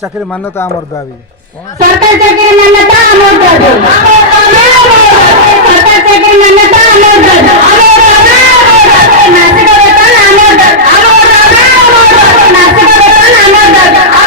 ଚାକିରି ମାନ୍ୟତା ଆମର ଦାବି। सरकारी चाकरी मान्यता अमर कर दो। सरकारी चाकरी मान्यता अमर कर दो। मासिक वेतन अमर कर दो। मासिक वेतन अमर कर दो।